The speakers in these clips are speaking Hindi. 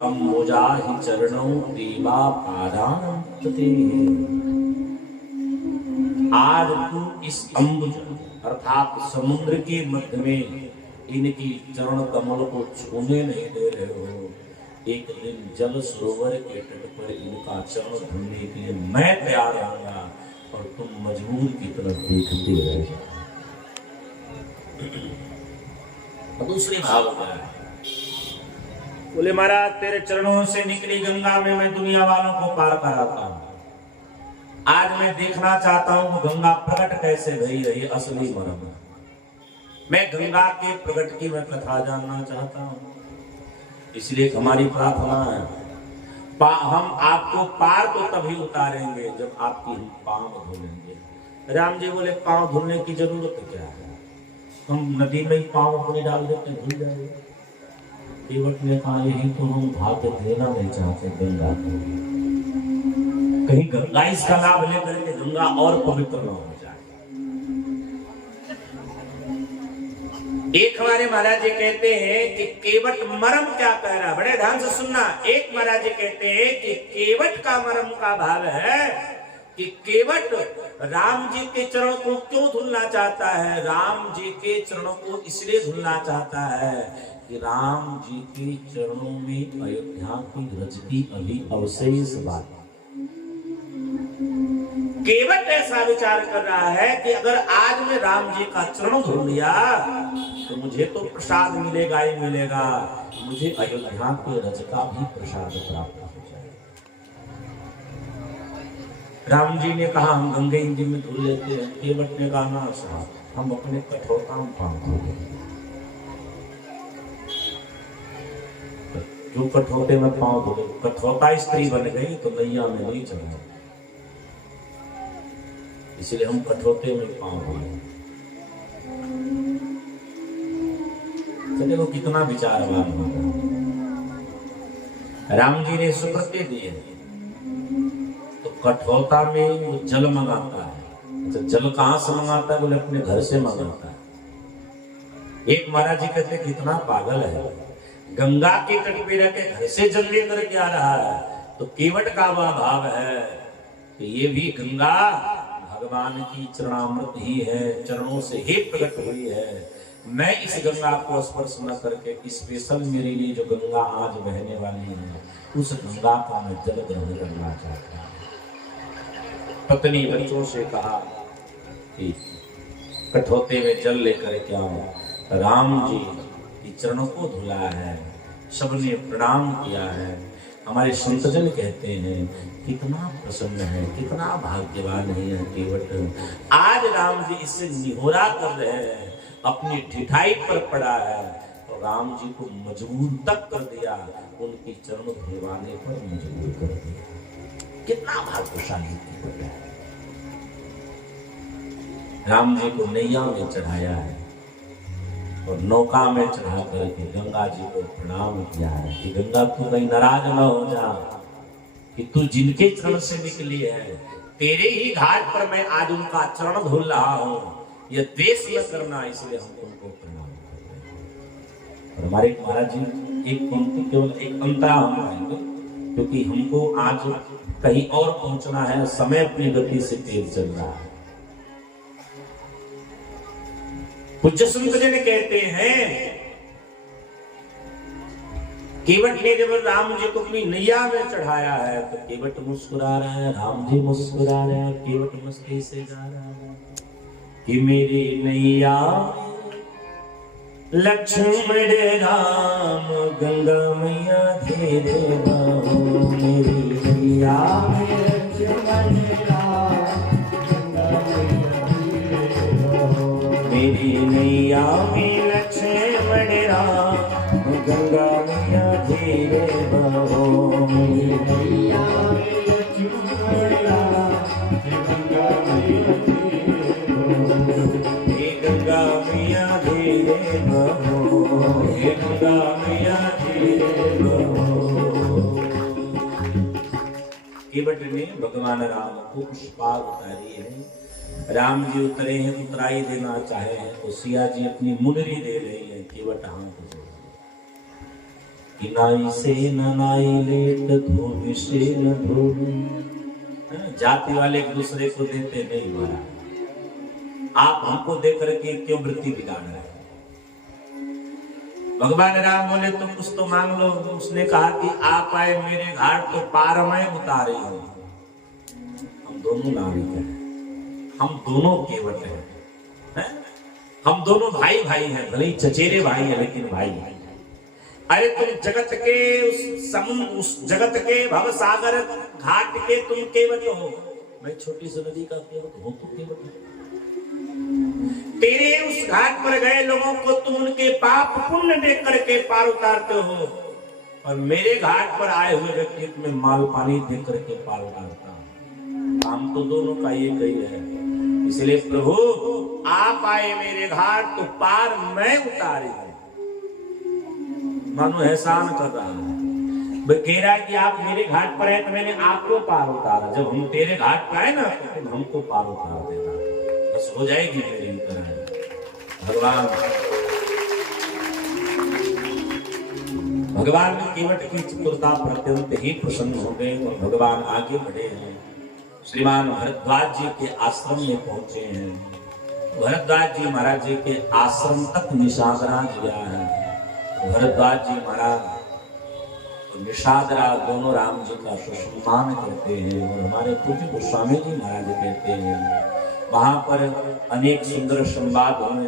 अम्बुजाहि चरणों देवा पादांतते। आज तू इस अम्बुज अर्थात समुद्र के मध्य में इनकी चरण कमल को छूने नहीं दे रहे हो। एक दिन जल सरोवर के तट पर इनका चरण धोने के लिए मैं तैयार रहूंगा और तुम मजबूर की तरफ देखते रह जाओ। दूसरी भाव है, बोले महाराज तेरे चरणों से निकली गंगा में मैं दुनिया वालों को पार कराता हूं। आज मैं देखना चाहता हूं कि गंगा प्रकट कैसे भई है, ये असली मर्म है। मैं गंगा के प्रकट की मैं कथा जानना चाहता हूं। इसलिए हमारी प्रार्थना है, हम आपको पार तो तभी उतारेंगे जब आपकी हम पांव धोलेंगे। राम जी बोले पांव धुलने की जरूरत क्या है, हम नदी में ही पांव अपने डाल देते धुल जाएंगे। केवट ने कहा यही तो हम भाग्य देना नहीं चाहते गंगा को, कहीं गंगा इसका लाभ लेकर के गंगा और पवित्र न हो जाए। एक हमारे महाराज जी कहते हैं कि केवट मरम क्या कह रहा है, बड़े ध्यान से सुनना। एक महाराज जी कहते हैं कि केवट का मरम का भाव है कि केवट राम जी के चरणों को क्यों धुलना चाहता है। राम जी के चरणों को इसलिए धुलना चाहता है कि राम जी के चरणों में अयोध्या की रजती अभी अवशेष बात। केवट ऐसा विचार कर रहा है कि अगर आज मैं राम जी का चरण धुल लिया तो मुझे तो प्रसाद मिलेगा ही मिलेगा, मुझे अयोध्या के रज का भी प्रसाद प्राप्त हो जाएगा। राम जी ने कहा हम गंगे जी में धुल लेते हैं। केवट ने कहा ना साहब, हम अपने कठोरता में पाप धोलेंगे। जो कठौते में पांव धोले, कठौता स्त्री बन गई तो नैया में नहीं चढ़ा, इसलिए हम कठौते में पांव धोले। चले वो कितना विचारवान होगा। राम जी ने सुकृत्य दिए तो कठौता में वो जल मंगाता है। अच्छा, जल कहां से मंगाता है, बोले अपने घर से मंगाता है। एक महाराज जी कहते कितना पागल है, गंगा के तट पे रह के घर से जल लेकर के आ रहा है। तो केवट का वह भाव है कि ये भी गंगा भगवान की चरणामृत ही है, चरणों से ही प्रकट हुई है। मैं इस गंगा को स्पर्श न करके स्पेशल मेरे लिए जो गंगा आज बहने वाली है उस गंगा का मैं जल ग्रहण करना चाहता हूँ। पत्नी बच्चों से कहा कि कठौते में जल लेकर के आओ। राम जी चरणों को धुला है, सबने प्रणाम किया है। हमारे संतजन कहते हैं कितना प्रसन्न है, कितना भाग्यवान है यह केवट। आज राम जी इससे निहोरा कर रहे हैं, अपनी ढिठाई पर पड़ा है और राम जी को मजबूर तक कर दिया, उनकी चरण धुलवाने पर मजबूर कर दिया। कितना भाग्यशाली केवट है। राम जी को नैया में चढ़ाया है और नौका में चढ़ा करके गंगा जी को प्रणाम किया है कि गंगा तू कहीं नाराज न हो जा कि तू जिनके चरण से निकली है, तेरे ही घाट पर मैं आज उनका चरण धुल रहा हूं, यह द्वेष न करना, इसलिए हम तुमको प्रणाम करते हैं। और हमारे महाराज जी एक पंक्ति केवल एक अंतरा हम आएंगे क्योंकि हमको आज कहीं और पहुंचना है, समय अपनी गति से तेज चल रहा है। पूज्य संत जी ने कहते हैं केवट ने जब राम जी को अपनी नैया में चढ़ाया है तो केवट मुस्कुरा रहा है, राम जी मुस्कुरा रहे हैं, केवट मस्ती से गा रहा है कि मेरी नैया लक्ष्मण राम गंगा मैया धीरे बहो। मेरी नैया मेरी नैया में लक्ष्मण राम गंगा मैया धीरे बहो। मेरी नैया में लक्ष्मण राम गंगा मैया धीरे बहो। हे गंगा मैया धीरे बहो, हे गंगा मैया धीरे बहो। केवट ने भगवान राम को पुष्पाल उतारी है। राम जी उतरे हैं, उतराई देना चाहे हैं तो सिया जी अपनी मुनरी दे रही है। केवट हाथ कि नाई से न नाई लेट, धोबी से न धोबी। जाति वाले एक दूसरे को देते नहीं महाराज, आप हमको दे करके क्यों वृत्ति बिगाड़ रहे हैं? भगवान राम बोले तो कुछ तो मांग लो। उसने कहा कि आप आए मेरे घाट तो पार में उतारे हो। हम दोनों नाविक हैं, हम दोनों केवट हैं, हम दोनों भाई भाई हैं, भले ही चचेरे भाई हैं लेकिन भाई भाई। अरे तुम जगत के उस समुद्र, उस जगत के भव सागर घाट के तुम केवट हो, मैं छोटी सी नदी का केवट हूं, तो केवट हूं। तेरे उस घाट पर गए लोगों को तुम उनके पाप पुण्य देख करके पार उतारते हो, और मेरे घाट पर आए हुए व्यक्ति में माल पानी देख करके पार उतारता हूं। काम तो दोनों का एक ही है। इसलिए प्रभु आप आए मेरे घाट तो पार मैं उतारे, मानो एहसान कर रहा है। वह कह रहा है कि आप मेरे घाट पर आए तो मैंने आपको पार उतारा, जब हम तेरे घाट पर आए ना तो तुम हमको पार उतार देना, बस हो जाएगी मेरी तरह। भगवान केवट की चतुरता पर अत्यंत ही प्रसन्न हो गए और भगवान आगे बढ़े हैं। श्रीमान भरद्वाज जी के आश्रम में पहुंचे हैं। भरद्वाज जी महाराज जी के आश्रम तक निषादराज गया है। भरद्वाज जी महाराज और निषादराज दोनों राम जी का सुसम्मान करते हैं, और हमारे पूज्य गोस्वामी जी महाराज कहते हैं वहां पर अनेक सुंदर संवाद हुए।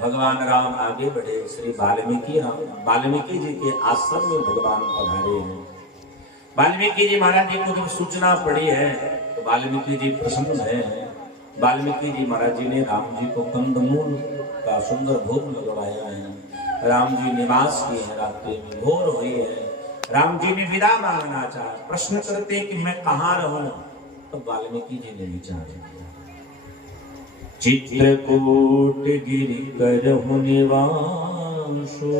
भगवान राम आगे बढ़े, श्री वाल्मीकि जी के आश्रम में भगवान पधारे हैं। वाल्मीकि जी महाराज जी को जब सूचना पड़ी है तो वाल्मीकि जी प्रसन्न है। वाल्मीकि जी महाराज जी ने राम जी को कंदमूल का सुंदर भोग लगवाया है। राम जी निवास किए हैं, रात्रि में भोर हुई है। राम जी ने विदा मांगना चाहा, प्रश्न करते कि मैं कहाँ रहूं, तो वाल्मीकि जी ने विचार किया, चित्रकूट गिरि करहु निवासो,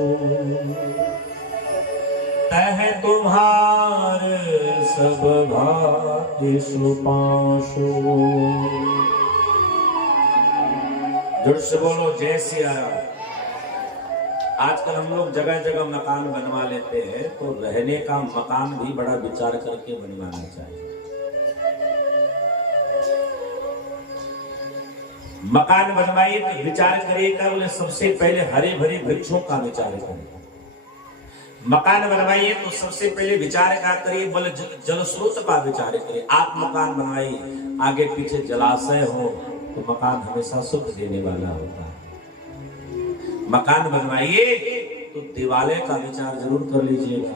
तह तुम्हार सब भाग्य सुपाशो। जोर से बोलो जय सिया राम। आजकल हम लोग जगह जगह मकान बनवा लेते हैं, तो रहने का मकान भी बड़ा विचार करके बनवाना चाहिए। मकान बनवाइए तो विचार करिएगा, बोले सबसे पहले हरे भरे वृक्षों का विचार करिए। मकान बनवाइए तो सबसे पहले विचार क्या करिए, बोले जल स्रोत का विचार करिए। आप मकान बनवाइए, आगे पीछे जलाशय हो तो मकान हमेशा सुख देने वाला होता है। मकान बनवाइए तो दिवाले का विचार जरूर कर लीजिएगा।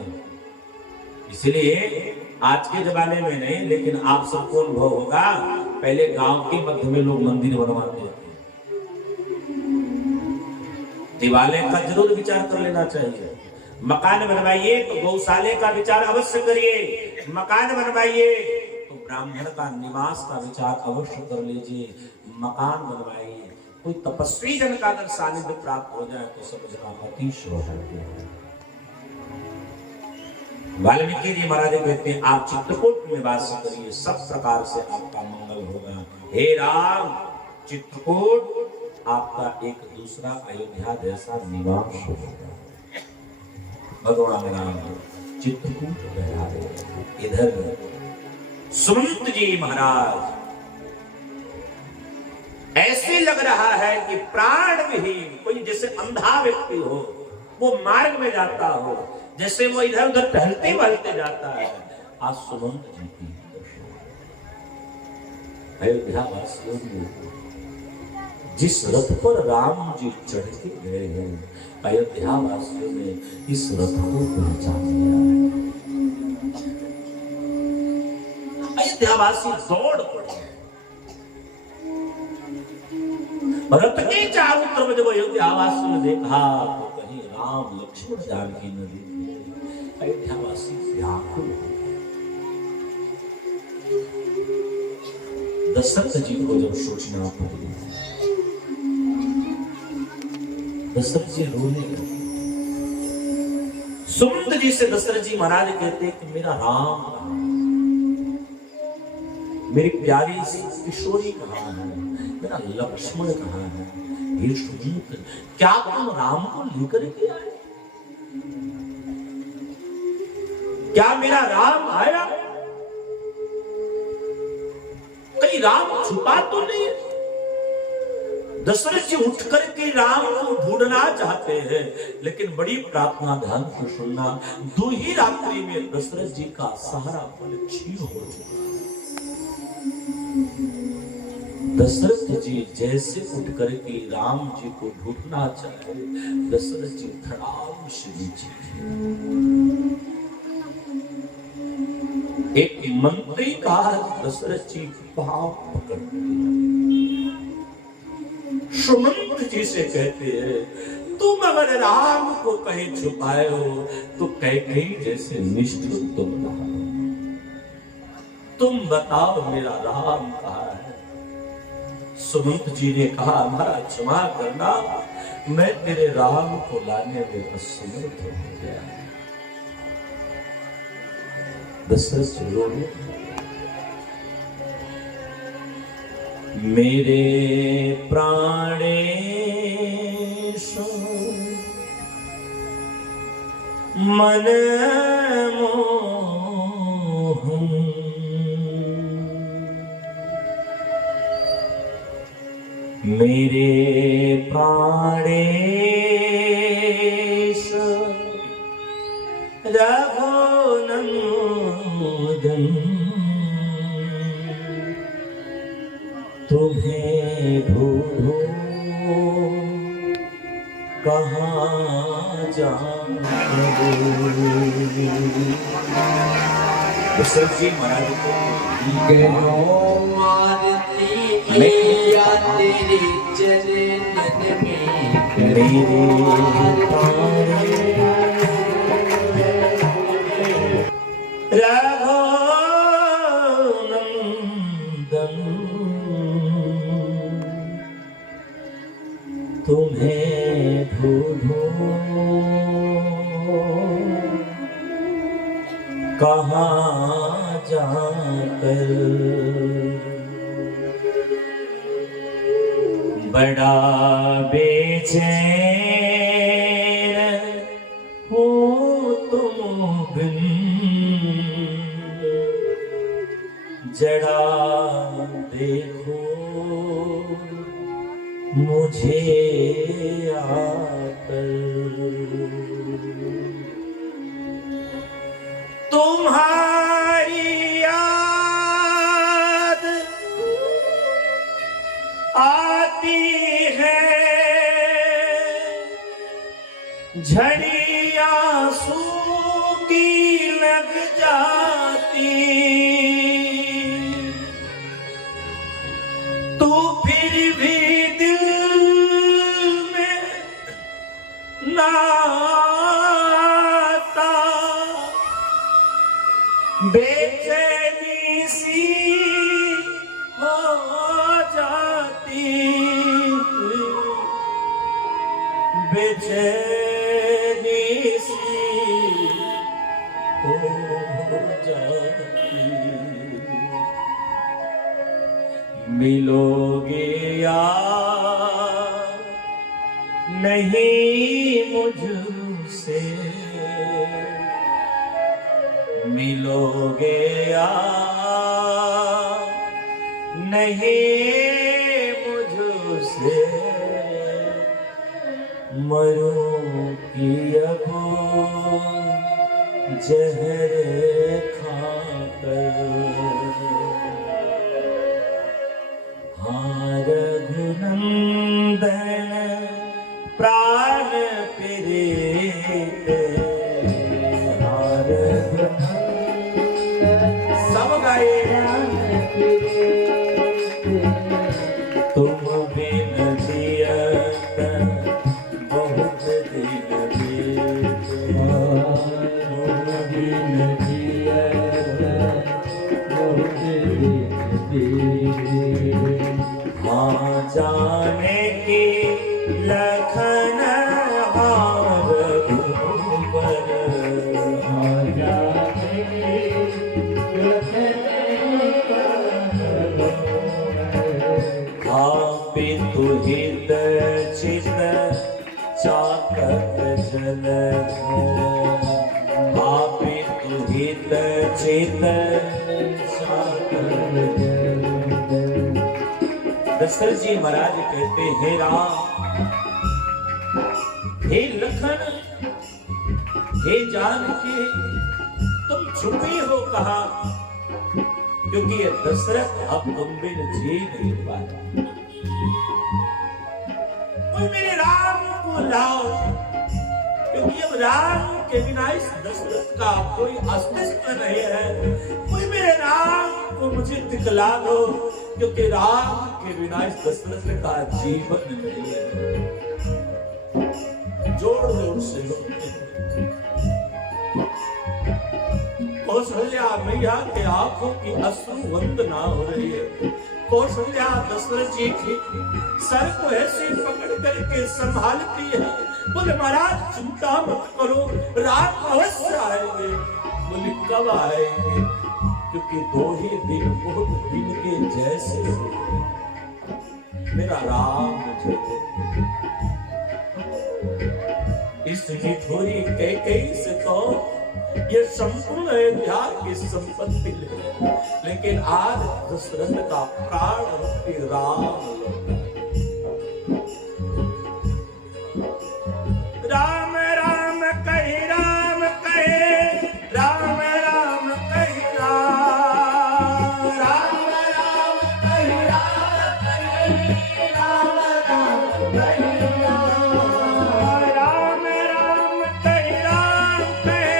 इसलिए आज के जमाने में नहीं, लेकिन आप सबको अनुभव होगा, पहले गांव के मध्य में लोग मंदिर बनवाते थे। दिवाले का जरूर विचार कर लेना चाहिए। मकान बनवाइए तो गौशाले का विचार अवश्य करिए। मकान बनवाइए तो ब्राह्मण का निवास का विचार अवश्य कर लीजिए। मकान बनवाइए, कोई तपस्वी जन का अगर सानिध्य प्राप्त हो जाए तो समझना अति सौभाग्य है। वाल्मीकि जी महाराज कहते हैं आप चित्रकूट में वास करिए, सब प्रकार से आपका मंगल होगा। हे राम, चित्रकूट आपका एक दूसरा अयोध्या जैसा निवास होगा। भगवान राम चित्रकूट पधारे। इधर सुमंत जी महाराज, ऐसे लग रहा है कि प्राण विहीन कोई जैसे अंधा व्यक्ति हो, वो मार्ग में जाता हो, जैसे वो इधर उधर टहलते बहलते जाता है। आज सुमंत जी की अयोध्या वासियों ने जिस रथ पर राम जी चढ़ के गए हैं, अयोध्या वासियों ने इस रथ को पहचान लिया है। अयोध्या वासी दौड़ पड़े, रथ के चारों तरफ जब अयोध्या वासियों ने देखा तो कहीं राम लक्ष्मण जानकी न दिखे। अयोध्या वासी व्याकुल हो गए। दशरथ जी को जब सूचना पड़ी, दशरथ जी रोने लगे। सुमंत जी से दशरथ जी महाराज कहते कि मेरा राम, मेरी प्यारी किशोरी कहाँ है, मेरा लक्ष्मण कहाँ है? हे सुमंत, क्या तुम राम को लेकर के आए? क्या मेरा राम आया? कहीं राम छुपा तो नहीं है? दशरथ जी उठ करके राम को ढूंढना चाहते हैं, लेकिन बड़ी प्रार्थना ध्यान से सुनना, 2 ही रात्रि में दशरथ जी का सारा बल क्षीण हो चुका। दशरथ जी जैसे उठ करके राम जी को ढूंढना चाहे, दशरथ जी धड़ाम से नीचे एक मंत्री का दशरथ जी पांव पकड़ सुमंत जी से कहते हैं, तुम अगर राम को कहीं छुपाए हो तो कैकेयी जैसे निष्ठुर तुम रहा, तुम बताओ मेरा राम कहाँ है? सुमंत जी ने कहा, हमारा क्षमा करना, मैं तेरे राम को लाने में असमर्थ हो गया। दशरथ जी रोए, मेरे प्राणेश मन मोहन, मेरे प्राणेश रघुनंदन, तुम्हें ढूंढो कहाँ जाओगे? दशरथ जी महाराज को मैया तेरे चरणन में मेरे रघुनंदन, तुम्हें ढूंढो कहाँ जाकर? बड़ा बेचैन हूँ तुम बिन, जरा देखो मुझे आकर। तुम्हारी याद आती है, झड़ी आंसू की लग जाती, तो फिर भी दिल में नाता, बेचैनी सी हो जाती, बेचैनी सी हो जाती। मिलोगे या नहीं मुझसे, मिलोगे या नहीं मुझसे, मरूं कि अब जहर खाकर। हाँ रघुनंदन प्राण प्रीत, हाँ रघुनंदन सब गाए, तुम बिन जियत बहुत दिन बीते, तुम बिन जियत बहुत दिन बीते। हाँ जाने की लखन हार घूबर, हाँ जाने की लखन पितु हित चित चाकत जल, पितु हित चेत चेत दशरथ जी महाराज कहते हे राम, हे लखन, हे जानकी, तुम छुपे हो कहा? क्योंकि ये दशरथ अब तुम बिन जी नहीं पाया। कोई मेरे राम को लाओ, क्योंकि अब राम के बिना इस दशरथ का कोई अस्तित्व नहीं है। कोई मेरे राम को मुझे दिखला दो, क्योंकि राम के बिना इस दशरथ का जीवन नहीं है। जोर जोर से कौशल्या मैया के आंखों की अश्रु वंदना हो रही है। कौशल्या दशरथ जी की सर को ऐसे पकड़ करके संभालती है। बोले महाराज चिंता मत करो, राम अवश्य आएंगे। बोले कब आएंगे? क्योंकि 2 ही दिन बहुत दिन के जैसे हो, मेरा राम मुझे इसकी थोड़ी कैकेयी से तो ये संपूर्ण अयोध्या की संपत्ति ले, लेकिन आज दशरथ का प्राण राम राम राम कहे राम कहे, राम राम कहे राम, राम राम कहे राम कहे, राम राम कहे राम, राम राम कहे राम कहे,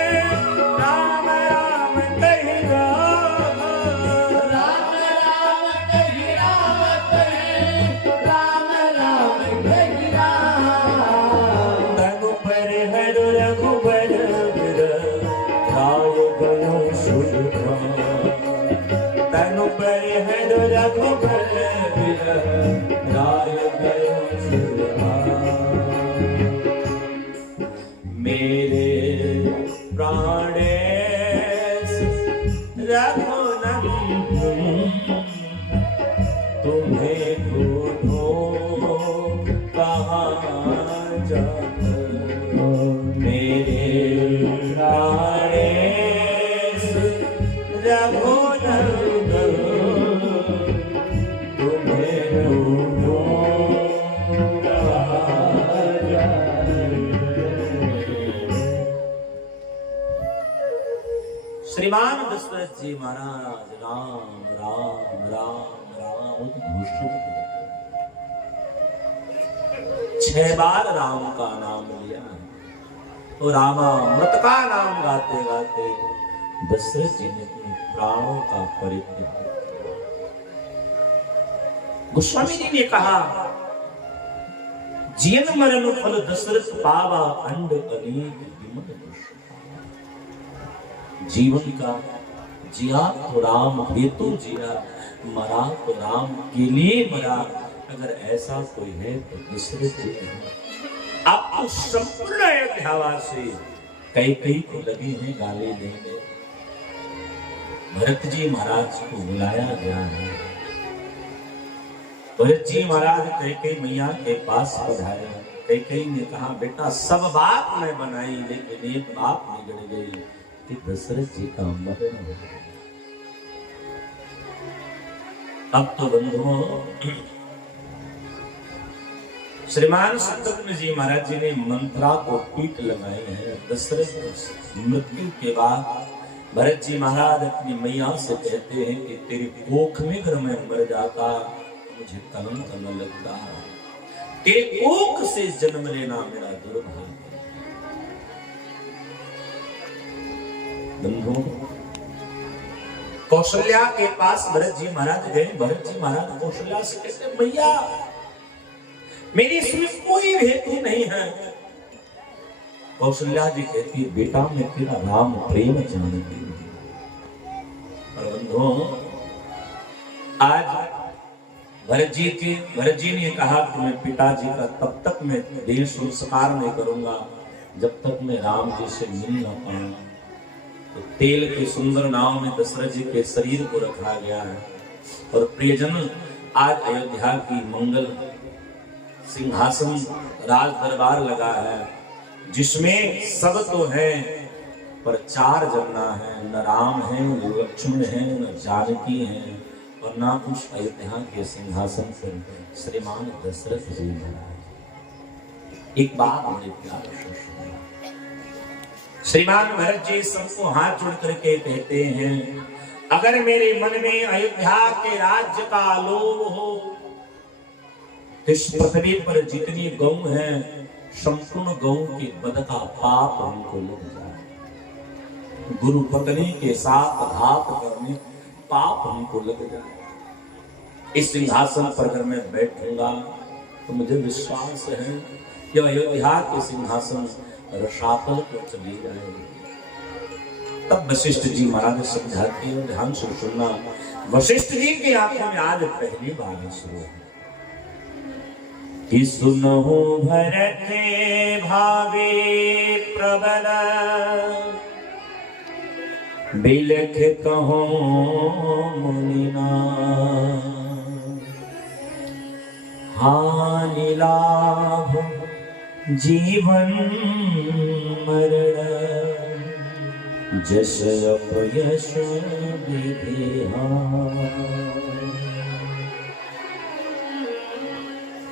राम राम कहे राम, राम राम कहे राम कहे, राम राम कहे राम। तनु पर हर रघुबर खाए गयो सुध, तनु पर हर रघुबर खाए गयो सुध। मेरे प्राणेश रघुनंदन, तुम्हें ढूंढो कहाँ जाकर। मेरे प्राणेश रघुनंदन, तुम्हें ढूंढो कहाँ जाकर। श्रीमान दशरथ जी महाराज राम राम राम राम घोषित 6 बार राम का नाम लिया। तो रामामृत का नाम गाते गाते दशरथ जी ने अपने प्राणों का परित्याग। गोस्वामी जी ने कहा, जीवन मरण फल दशरथ पावा, अंड अनेक विमल दुष्ट। जीवन का जिया तो राम हेतु जिया, मरा तो राम के लिए मरा। अगर ऐसा कोई है तो दशरथ जी है। आप तो संपूर्ण अयोध्यावासी कई को लगे हैं गाली देने। भरत जी महाराज को बुलाया गया है। भरत जी महाराज कई मैया के पास पधारे। कई ने कहा, बेटा सब बात मैं बनाई, लेकिन एक बात बिगड़ गई कि दशरथ जी का मरण हो गया। अब तो बंधुओं, श्रीमान शत्रुघ्न जी महाराज जी ने मंत्रा को पीठ लगाए हैं। दशरथ मृत्यु के बाद भरत जी महाराज अपनी मैया से कहते हैं कि तेरी कोख में अगर मैं मर जाता मुझे कलंक न लगता, तेरे कोख से जन्म लेना मेरा दुर्भाग्य। बंधुओं, कौशल्या के पास भरत जी महाराज गए। भरत जी महाराज कौशल्या से कहते, मैया मेरी इसमें कोई हेतु नहीं है। कौशल्या जी कहती है, बेटा मैं तेरा राम प्रेम जानती हूँ। और बंधुओं, आज भरत जी ने कहा कि मैं पिताजी का तब तक मैं देह संस्कार नहीं करूंगा जब तक मैं राम जी से मिल न पाऊं। तो तेल के सुंदर नाव में दशरथ जी के शरीर को रखा गया है। और प्रियजन, आज अयोध्या की मंगल सिंहासन राज दरबार लगा है, जिसमें सब तो है पर 4 जमुना है, न राम है, न लक्ष्मण है, न जानकी है, और ना उस अयोध्या के सिंहासन पर श्रीमान दशरथ जी महाराज। एक बात बड़े प्यार से सुनिए। श्रीमान भरत जी सबको हाथ जोड़ करके कहते हैं, अगर मेरे मन में अयोध्या के राज्य का लोभ हो, इस पृथ्वी पर जितनी गौ हैं, संपूर्ण गौ के वध का पाप हमको लग जाए। गुरु पत्नी के साथ घात करने पाप हमको लग जाए। इस सिंहासन पर अगर मैं बैठूंगा तो मुझे विश्वास है कि अयोध्या के सिंहासन रसातल को चली जाएगी। तब वशिष्ठ जी महाराज समझाते हैं, ध्यान से सुनना। वशिष्ठ जी की आंखों में आज पहली बार शुरू है कि सुनहु भरत भावे प्रबल, बिलख कहो मुनिना, हानि लाभ जीवन मरण, जस अपयश विधिहार।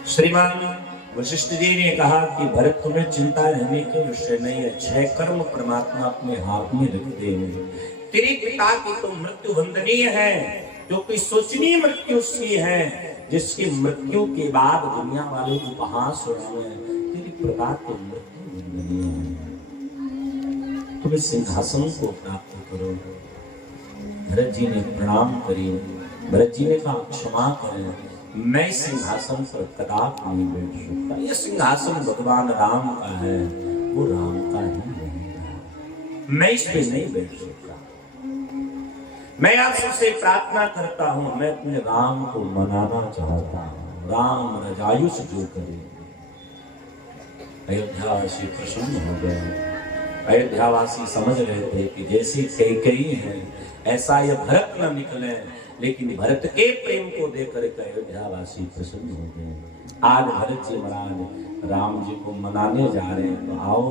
श्रीमान वशिष्ठ जी ने कहा कि भरत तुम्हें चिंता रहने के विषय नहीं है। 6 कर्म परमात्मा अपने हाथ में रख देंगे। तेरे पिता की तो मृत्यु वंदनीय है, जो कोई सोचनीय मृत्यु उसकी है, जिसकी मृत्यु के बाद दुनिया वाले उपहास उड़ाए। तेरी प्रकार की मृत्यु वंदनीय है, तुम इस सिंहासन को प्राप्त करो। भरत जी ने प्रणाम करी। भरत जी ने कहा क्षमा करें, मैं सिंहासन पर कदापि नहीं बैठ सकता। यह सिंहासन भगवान राम का है, वो राम का ही नहीं है, मैं इस पे नहीं बैठ सकता। मैं आप सबसे प्रार्थना करता हूं, मैं अपने राम को मनाना चाहता हूं। राम रजायुष जो करे। अयोध्यावासी प्रसन्न हो गए। अयोध्यावासी समझ रहे थे कि जैसी कैकेयी है ऐसा यह भरत न निकले, लेकिन भरत के प्रेम को देखकर अयोध्यावासी प्रसन्न हो गए। आज भरत जी महाराज राम जी को मनाने जा रहे हैं, तो आओ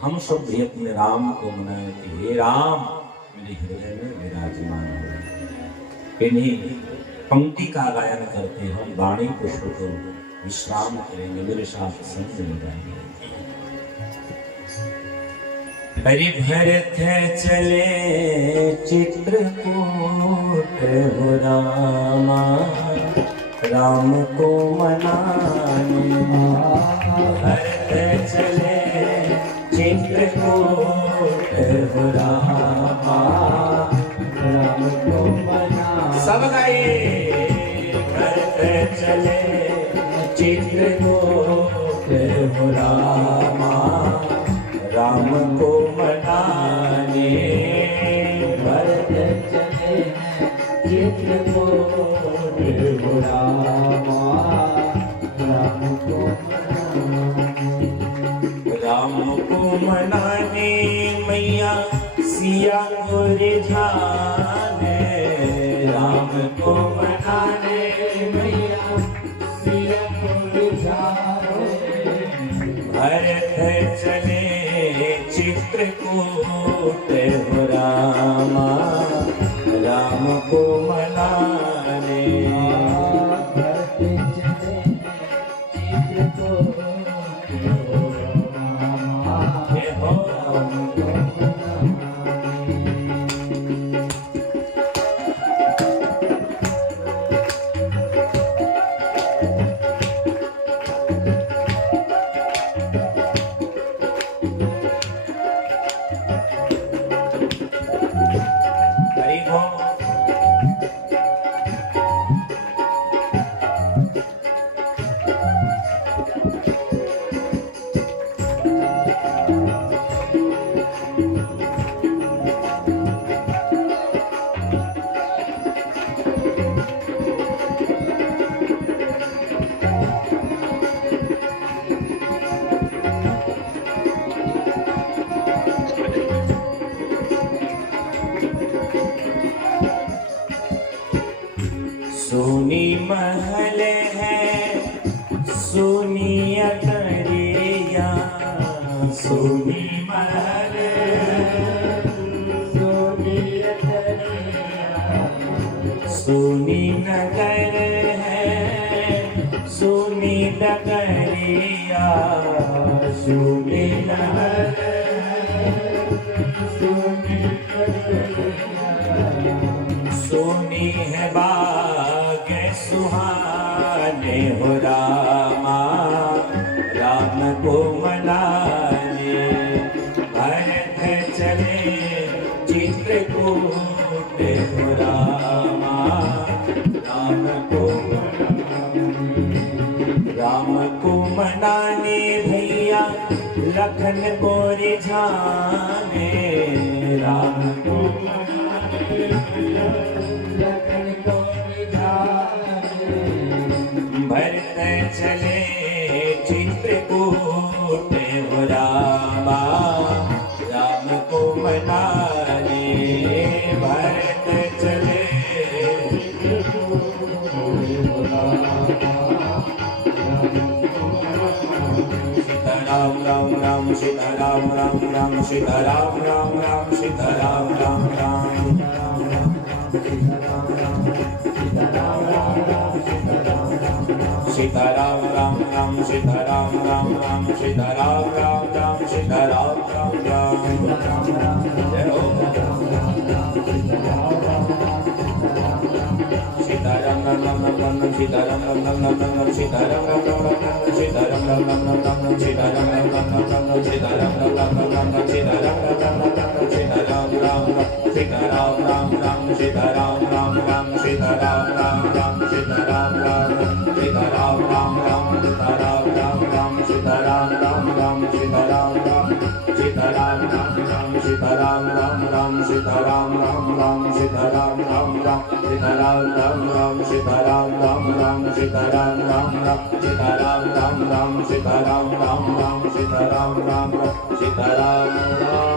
हम सब भी अपने राम को मनाएं कि हे राम मेरे हृदय में विराजमान हो। इन्हीं पंक्ति का गायन करते हम वाणी पुष्प को विश्राम करेंगे। मेरे साथ संग में जाएंगे। हरि भरत चले चित्रकूट हो रामा, राम को मनाने। भरत चले चित्रकूट हो रामा, राम को मनाने। सब गाइए। भरत चले चित्रकूट हो रामा, राम को मनाने। भरत चले चित्रकूट हो रामा, राम को मनाने। राम को मनाने मैया सिया को रिझाने। राम को मनाने मैया सिया को रिझाने। भरत चले चित्रकूट हो रामा, राम को मनाने। भरत चले चित्रकूट हो रामा, राम को मनाने। सोनी महल है सोनी अटरिया, सोनी महल सोनी नगर है सोनी नगरिया सोनी नगर सोनी है बाग सुहाने हो रामा राम को मनाने भरत चले चित्रकूट हो रामा राम को मनाने भैया लखन को रिझाने राम को लखन को रिझाने भरत चले चित्रकूट हो रामा राम को मनाने भरत चले राम राम राम सीता राम राम राम सीता राम राम राम सीता राम राम राम सीता राम राम राम सीता राम राम राम सीता राम राम राम सीता राम राम राम जय हो सीता राम राम राम राम सीता राम राम राम राम सीता राम राम राम राम सीता राम राम राम राम सीता राम राम राम राम सीता राम राम राम राम सीता राम राम राम राम सीता राम राम सीता राम राम राम सीता राम राम राम सीता राम राम राम सीता राम राम सीता राम राम राम सीता राम राम राम सीता राम राम राम सीता राम राम सीता राम राम राम सीता राम राम राम सीता राम राम राम सीता राम राम राम सीता राम राम राम सीता राम राम राम सीता राम राम राम सीता राम राम राम सीता राम राम राम सीता राम राम सीता राम राम